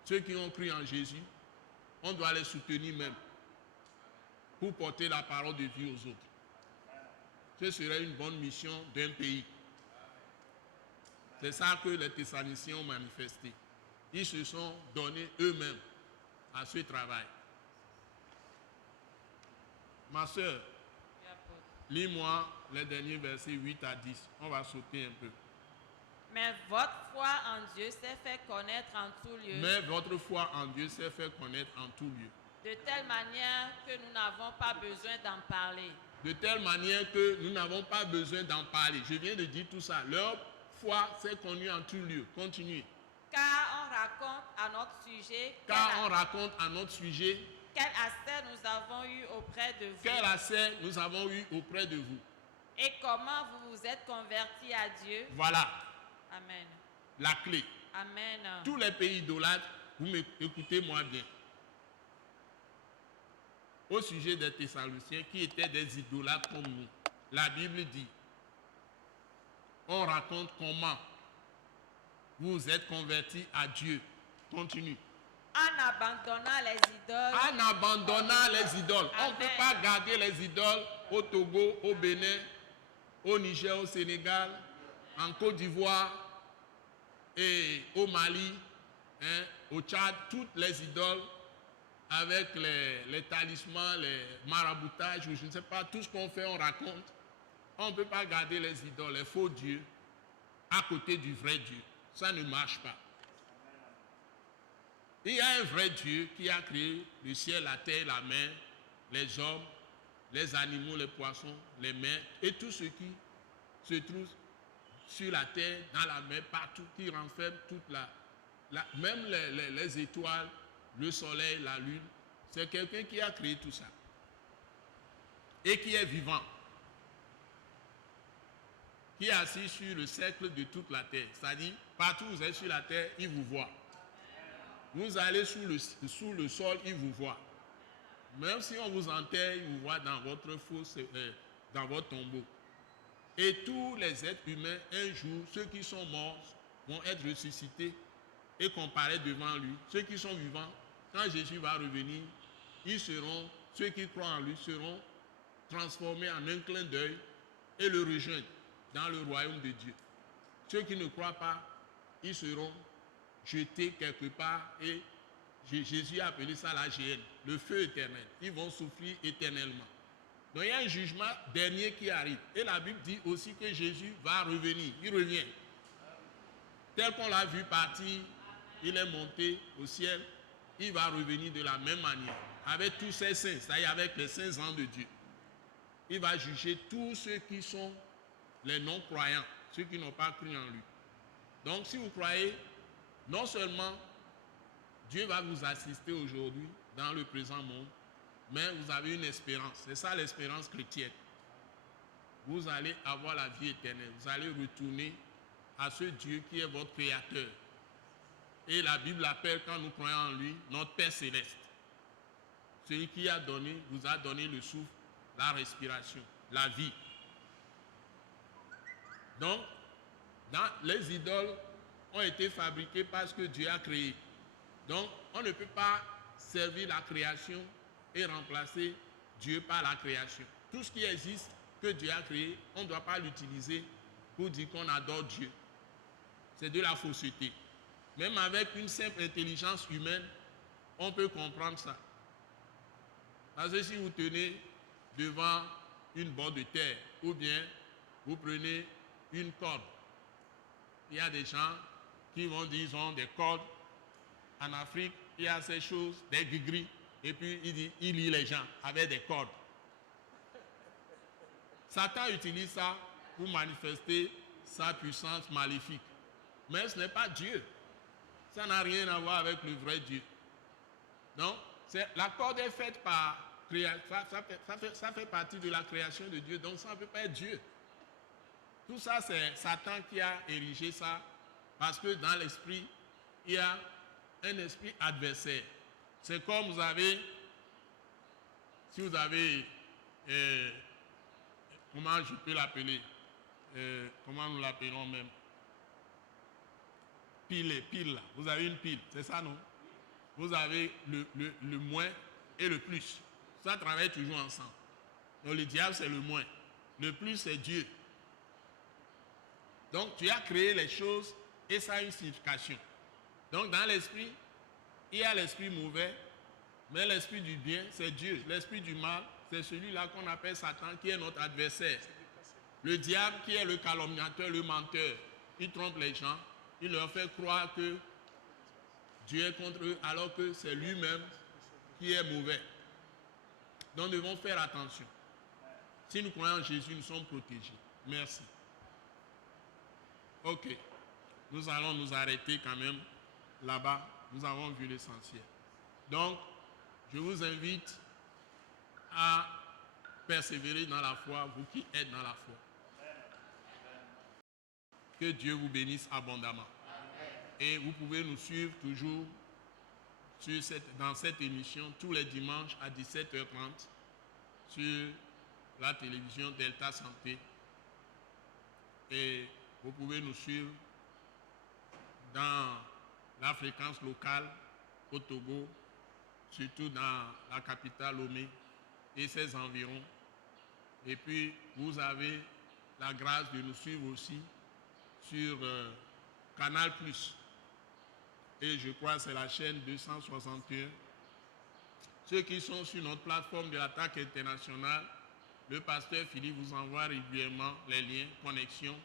Ceux qui ont cru en Jésus, on doit les soutenir même pour porter la parole de vie aux autres. Ce serait une bonne mission d'un pays. C'est ça que les Thessaloniciens ont manifesté. Ils se sont donnés eux-mêmes à ce travail. Ma soeur, lis-moi les derniers versets 8 à 10. On va sauter un peu. Mais votre foi en Dieu s'est fait connaître en tout lieu. Mais votre foi en Dieu s'est fait connaître en tout lieu. De telle manière que nous n'avons pas besoin d'en parler. De telle manière que nous n'avons pas besoin d'en parler. Je viens de dire tout ça. Leur foi s'est connue en tout lieu. Continuez. Car on raconte à notre sujet. Quel accès nous avons eu auprès de vous. Quel accès nous avons eu auprès de vous. Et comment vous vous êtes convertis à Dieu. Voilà. Amen. La clé. Amen. Tous les pays idolâtres, vous m'écoutez-moi bien. Au sujet des Thessaloniciens qui étaient des idolâtres comme nous, la Bible dit, on raconte comment vous vous êtes convertis à Dieu. Continue. En abandonnant les idoles. En abandonnant les idoles. On ne peut pas garder les idoles au Togo, au Bénin, au Niger, au Sénégal, en Côte d'Ivoire et au Mali, au Tchad, toutes les idoles avec les talismans, les maraboutages, ou je ne sais pas, tout ce qu'on fait, on raconte. On ne peut pas garder les idoles, les faux dieux, à côté du vrai Dieu. Ça ne marche pas. Il y a un vrai Dieu qui a créé le ciel, la terre, la mer, les hommes, les animaux, les poissons, les mers et tout ce qui se trouve sur la terre, dans la mer, partout, qui renferme toute même les étoiles, le soleil, la lune. C'est quelqu'un qui a créé tout ça et qui est vivant, qui est assis sur le cercle de toute la terre. C'est-à-dire, partout où vous êtes sur la terre, il vous voit. Vous allez sous le sol, il vous voit. Même si on vous enterre, il vous voit dans votre fosse, dans votre tombeau. Et tous les êtres humains, un jour, ceux qui sont morts vont être ressuscités et comparaître devant lui. Ceux qui sont vivants, quand Jésus va revenir, ceux qui croient en lui seront transformés en un clin d'œil et le rejoindre dans le royaume de Dieu. Ceux qui ne croient pas, ils seront jetés quelque part et Jésus a appelé ça la géhenne, le feu éternel. Ils vont souffrir éternellement. Donc il y a un jugement dernier qui arrive. Et la Bible dit aussi que Jésus va revenir. Il revient. Tel qu'on l'a vu partir, il est monté au ciel. Il va revenir de la même manière. Avec tous ses saints, c'est-à-dire avec les saints anges de Dieu. Il va juger tous ceux qui sont les non-croyants, ceux qui n'ont pas cru en lui. Donc si vous croyez, non seulement Dieu va vous assister aujourd'hui dans le présent monde, mais vous avez une espérance. C'est ça l'espérance chrétienne. Vous allez avoir la vie éternelle. Vous allez retourner à ce Dieu qui est votre créateur. Et la Bible appelle, quand nous croyons en lui, notre Père céleste. Celui qui vous a donné le souffle, la respiration, la vie. Donc, les idoles ont été fabriquées parce que Dieu a créé. Donc, on ne peut pas servir la création et remplacer Dieu par la création. Tout ce qui existe, que Dieu a créé, on ne doit pas l'utiliser pour dire qu'on adore Dieu. C'est de la fausseté. Même avec une simple intelligence humaine, on peut comprendre ça. Parce que si vous tenez devant une bord de terre, ou bien vous prenez une corde, il y a des gens qui vont dire qu'ils ont des cordes. En Afrique, il y a ces choses, des gris, et puis il lie les gens avec des cordes. Satan utilise ça pour manifester sa puissance maléfique. Mais ce n'est pas Dieu. Ça n'a rien à voir avec le vrai Dieu. Donc, la corde est faite par ça fait partie de la création de Dieu, donc ça ne peut pas être Dieu. Tout ça, c'est Satan qui a érigé ça, parce que dans l'esprit, il y a un esprit adversaire. C'est comme vous avez, si vous avez, comment je peux l'appeler, comment nous l'appelons même, pile là. Vous avez une pile, c'est ça non? Vous avez le moins et le plus. Ça travaille toujours ensemble. Donc le diable c'est le moins. Le plus c'est Dieu. Donc tu as créé les choses et ça a une signification. Donc dans l'esprit, il y a l'esprit mauvais, mais l'esprit du bien c'est Dieu. L'esprit du mal, c'est celui-là qu'on appelle Satan qui est notre adversaire. Le diable qui est le calomniateur, le menteur. Il trompe les gens, il leur fait croire que Dieu est contre eux alors que c'est lui-même qui est mauvais. Donc nous devons faire attention. Si nous croyons en Jésus, nous sommes protégés. Merci. Ok. Nous allons nous arrêter quand même là-bas. Nous avons vu l'essentiel. Donc, je vous invite à persévérer dans la foi, vous qui êtes dans la foi. Que Dieu vous bénisse abondamment. Et vous pouvez nous suivre toujours dans cette émission tous les dimanches à 17h30 sur la télévision Delta Santé. Et vous pouvez nous suivre dans la fréquence locale au Togo, surtout dans la capitale Lomé et ses environs. Et puis, vous avez la grâce de nous suivre aussi sur Canal+. Et je crois que c'est la chaîne 261. Ceux qui sont sur notre plateforme de l'attaque internationale, le pasteur Philippe vous envoie régulièrement les liens, connexions,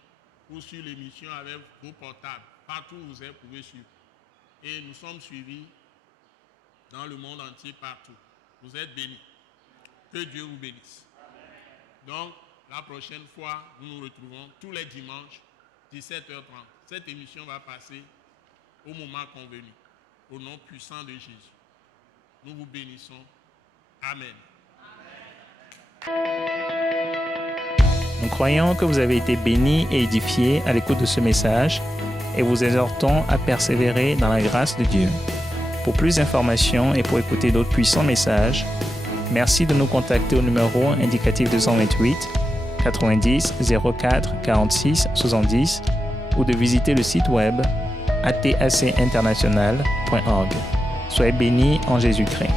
ou sur l'émission avec vos portables. Partout où vous êtes, vous pouvez suivre. Et nous sommes suivis dans le monde entier, partout. Vous êtes bénis. Que Dieu vous bénisse. Donc, la prochaine fois, nous nous retrouvons tous les dimanches, 17h30. Cette émission va passer au moment convenu, au nom puissant de Jésus. Nous vous bénissons. Amen. Nous croyons que vous avez été bénis et édifiés à l'écoute de ce message et vous exhortons à persévérer dans la grâce de Dieu. Pour plus d'informations et pour écouter d'autres puissants messages, merci de nous contacter au numéro indicatif 228 90 04 46 70 ou de visiter le site web atacinternational.org. Soyez bénis en Jésus-Christ.